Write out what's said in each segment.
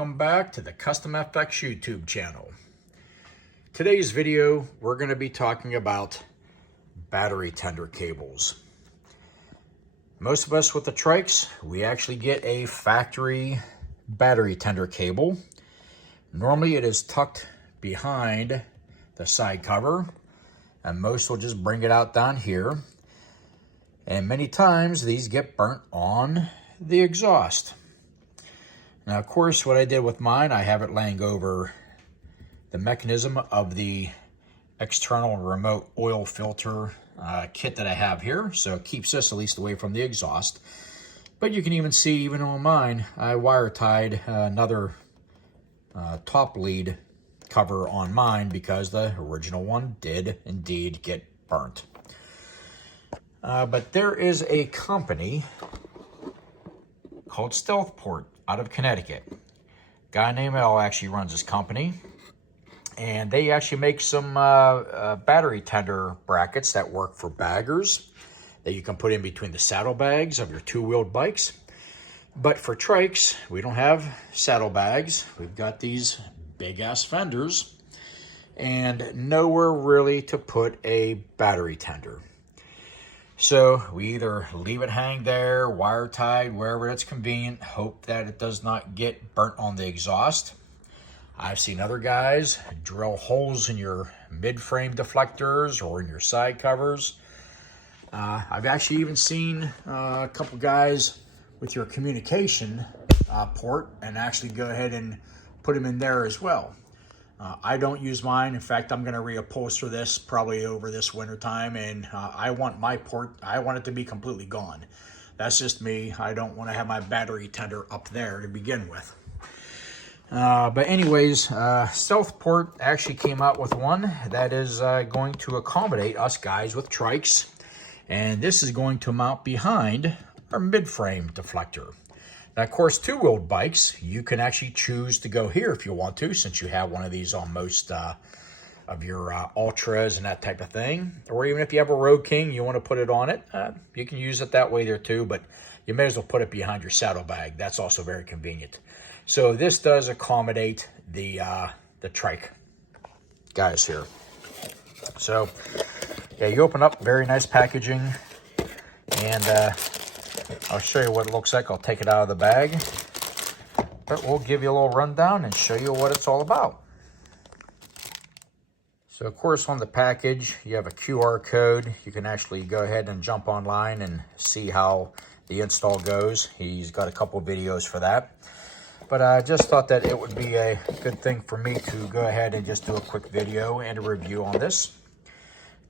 welcome back to the Custom FX YouTube channel. Today's video, we're going to be talking about battery tender cables. Most of us with the trikes, we actually get a factory battery tender cable. Normally it is tucked behind the side cover, and most will just bring it out down here. And many times these get burnt on the exhaust. Now, of course, what I did with mine, I have it laying over the mechanism of the external remote oil filter kit that I have here. So it keeps this at least away from the exhaust. But you can even see, even on mine, I wire tied another top lead cover on mine because the original one did indeed get burnt. But there is a company called StealthPort out of Connecticut. Guy named Al actually runs this company, and they actually make some battery tender brackets that work for baggers that you can put in between the saddlebags of your two-wheeled bikes. But for trikes, we don't have saddlebags. We've got these big-ass fenders and nowhere really to put a battery tender. So we either leave it hang there, wire tied, wherever it's convenient, hope that it does not get burnt on the exhaust. I've seen other guys drill holes in your mid-frame deflectors or in your side covers. I've actually even seen a couple guys with your communication port and actually go ahead and put them in there as well. I don't use mine. In fact, I'm going to reupholster this probably over this winter time, and I want my port, I want it to be completely gone. That's just me. I don't want to have my battery tender up there to begin with. But anyways, StealthPort actually came out with one that is going to accommodate us guys with trikes, and this is going to mount behind our mid-frame deflector. Now, of course, two-wheeled bikes, you can actually choose to go here if you want to, since you have one of these on most of your Ultras and that type of thing. Or even if you have a Road King, you want to put it on it, you can use it that way there too, but you may as well put it behind your saddlebag. That's also very convenient. So this does accommodate the trike guys here. So, yeah, you open up, very nice packaging, and I'll show you what it looks like. I'll take it out of the bag, but we'll give you a little rundown and show you what it's all about. So, of course, on the package, you have a QR code. You can actually go ahead and jump online and see how the install goes. He's got a couple videos for that. But I just thought that it would be a good thing for me to go ahead and just do a quick video and a review on this.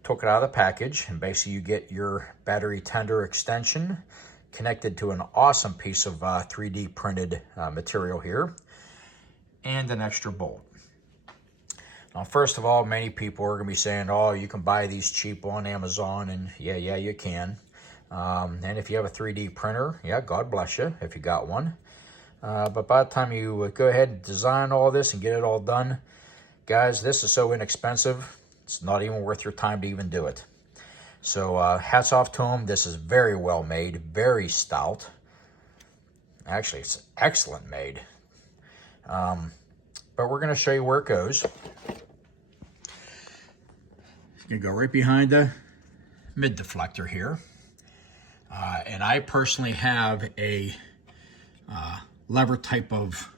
Took it out of the package, and basically you get your battery tender extension connected to an awesome piece of 3D printed material here, and an extra bolt. Now, first of all, many people are going to be saying, oh, you can buy these cheap on Amazon, and yeah, you can. And if you have a 3D printer, yeah, God bless you if you got one. But by the time you go ahead and design all this and get it all done, guys, this is so inexpensive, it's not even worth your time to even do it. So hats off to them. This is very well made, very stout. Actually, it's excellent made. But we're going to show you where it goes. It's going to go right behind the mid deflector here. And I personally have a lever type of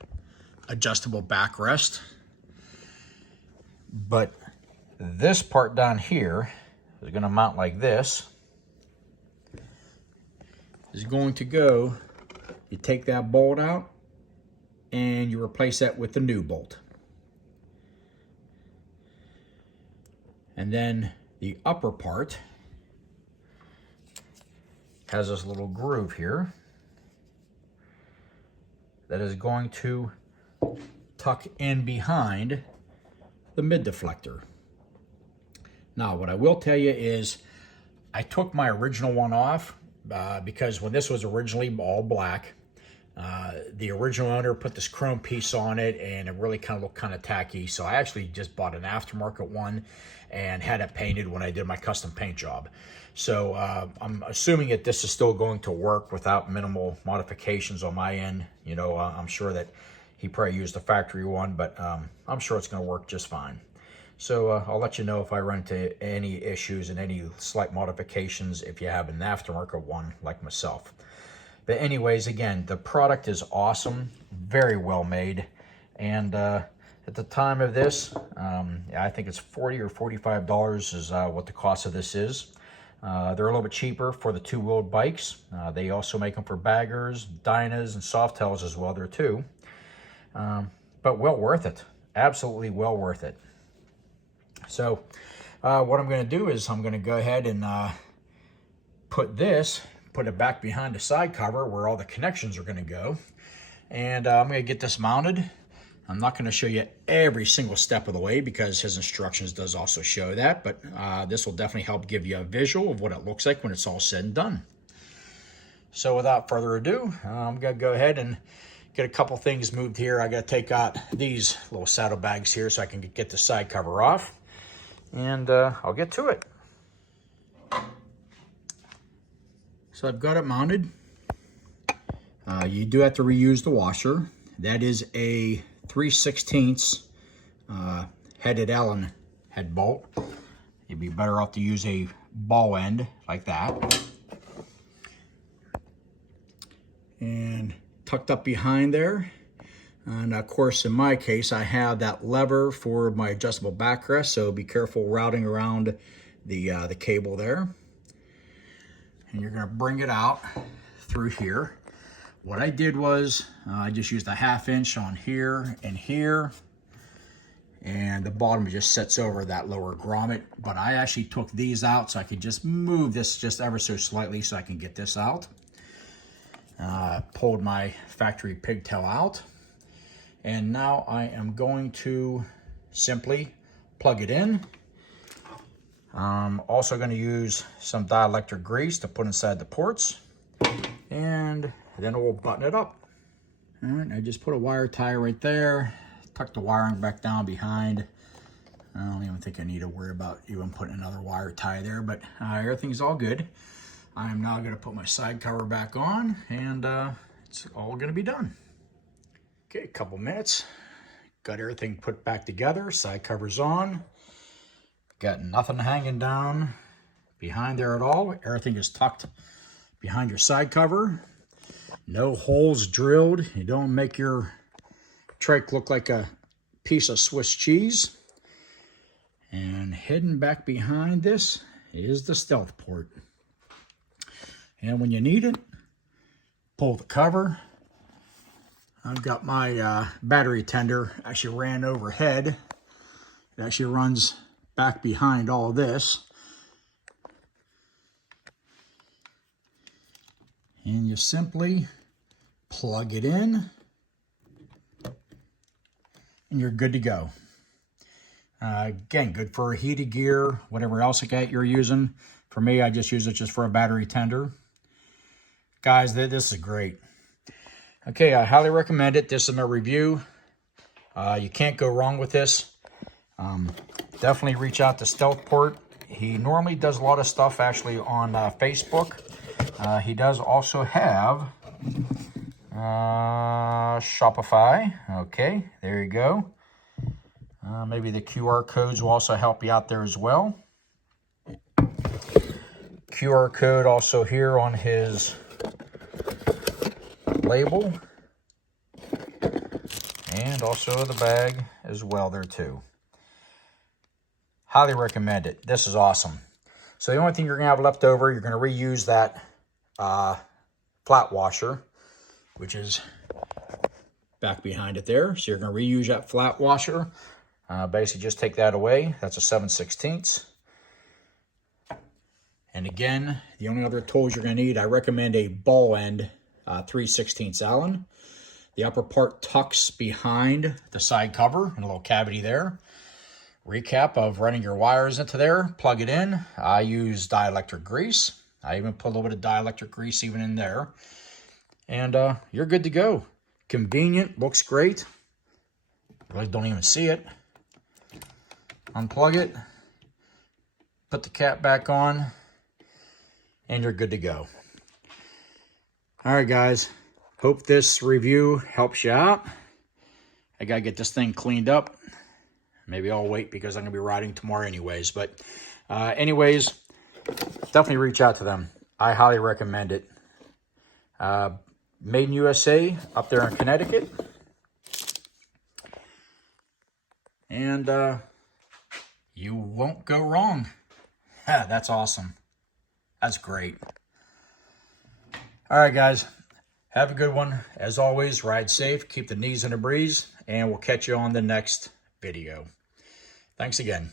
adjustable backrest. But this part down here is going to mount like this. Is going to go, you take that bolt out and you replace that with the new bolt. And then the upper part has this little groove here that is going to tuck in behind the mid deflector. Now, what I will tell you is I took my original one off because when this was originally all black, the original owner put this chrome piece on it and it really kind of looked kind of tacky. So I actually just bought an aftermarket one and had it painted when I did my custom paint job. So I'm assuming that this is still going to work without minimal modifications on my end. You know, I'm sure that He probably used the factory one, but I'm sure it's going to work just fine. So I'll let you know if I run into any issues and any slight modifications if you have an aftermarket one like myself. But anyways, again, the product is awesome, very well made. And at the time of this, I think it's $40 or $45 is what the cost of this is. They're a little bit cheaper for the two-wheeled bikes. They also make them for baggers, dynas, and softails as well there too. But well worth it. Absolutely well worth it. So what I'm going to do is I'm going to go ahead and put it back behind the side cover where all the connections are going to go. And I'm going to get this mounted. I'm not going to show you every single step of the way because his instructions does also show that, but this will definitely help give you a visual of what it looks like when it's all said and done. So without further ado, I'm going to go ahead and get a couple things moved here. I got to take out these little saddlebags here so I can get the side cover off, and I'll get to it. So I've got it mounted. You do have to reuse the washer. That is a 3/16 headed Allen head bolt. You'd be better off to use a ball end like that. And tucked up behind there. And of course, in my case, I have that lever for my adjustable backrest, so be careful routing around the cable there. And you're going to bring it out through here. What I did was I just used a 1/2 inch on here and here, and the bottom just sits over that lower grommet. But I actually took these out so I could just move this just ever so slightly so I can get this out. Pulled my factory pigtail out, and now I am going to simply plug it in. I'm also going to use some dielectric grease to put inside the ports, and then we'll button it up. All right, I just put a wire tie right there, tuck the wiring back down behind. I don't even think I need to worry about even putting another wire tie there, but everything's all good. I am now going to put my side cover back on, and it's all going to be done. Okay, a couple minutes. Got everything put back together. Side cover's on. Got nothing hanging down behind there at all. Everything is tucked behind your side cover. No holes drilled. You don't make your trike look like a piece of Swiss cheese. And hidden back behind this is the StealthPort. And when you need it, pull the cover. I've got my battery tender actually ran overhead. It actually runs back behind all this. And you simply plug it in, and you're good to go. Again, good for heated gear, whatever else you're using. For me, I just use it just for a battery tender. Guys, this is great. Okay, I highly recommend it. This is my review. You can't go wrong with this. Definitely reach out to StealthPort. He normally does a lot of stuff actually on Facebook. He does also have Shopify. Okay, there you go. Maybe the QR codes will also help you out there as well. QR code also here on his label, and also the bag as well there too. Highly recommend it. This is awesome. So the only thing you're going to have left over, you're going to reuse that flat washer, which is back behind it there. So you're going to reuse that flat washer. Basically just take that away. That's a 7/16. And again, the only other tools you're going to need, I recommend a ball end 3/16 Allen. The upper part tucks behind the side cover in a little cavity there. Recap of running your wires into there, plug it in. I use dielectric grease. I even put a little bit of dielectric grease even in there. And you're good to go. Convenient, looks great. Really don't even see it. Unplug it, put the cap back on, and you're good to go. All right, guys. Hope this review helps you out. I got to get this thing cleaned up. Maybe I'll wait because I'm going to be riding tomorrow anyways. But anyways, definitely reach out to them. I highly recommend it. Made in USA up there in Connecticut. And you won't go wrong. That's awesome. That's great. All right, guys. Have a good one. As always, ride safe, keep the knees in a breeze, and we'll catch you on the next video. Thanks again.